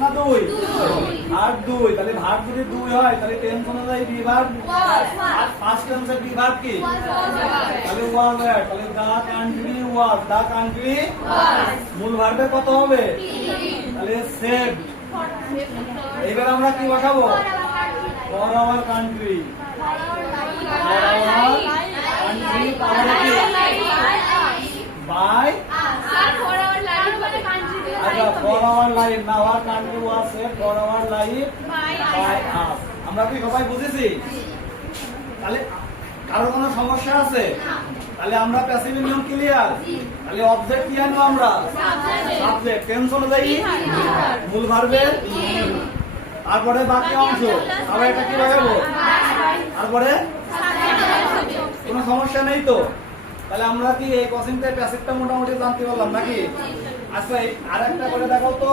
না 2 আর 2 তাহলে ভার্ব যদি 2 হয় তাহলে টেন্স অনুযায়ী বি ভার্ব আর ফার্স্ট টেন্সের বি ভার্ব কি তাহলে ওয়াজ হয় তাহলে দা কান্ট্রি ওয়াজ দা কান্ট্রি মূল ভার্বে কত হবে তাহলে সেভড এবার আমরা কি বসাবো ফর আওয়ার কান্ট্রি তাহলে কি বাই আচ্ছা ফর আওয়ার লাইফ না our country was saved for our life by us আমরা কি সবাই বুঝেছি তাহলে কারো কোনো সমস্যা আছে তাহলে আমরা প্যাসিভ নিয়ম ক্লিয়ার তাহলে অবজেক্ট কি আনবো আমরা সাবজেক্ট টেন্স অনুযায়ী মূল ভার্বের তারপরে বাকি অংশ আবার এটা কি লাগাবো তারপরে কোনো সমস্যা নেই তো তাহলে আমরা কি এই কোশ্চেনটা প্যাসিভটা মোটামুটি জানতে পারলাম নাকি আচ্ছা আরেকটা করে দেখাও তো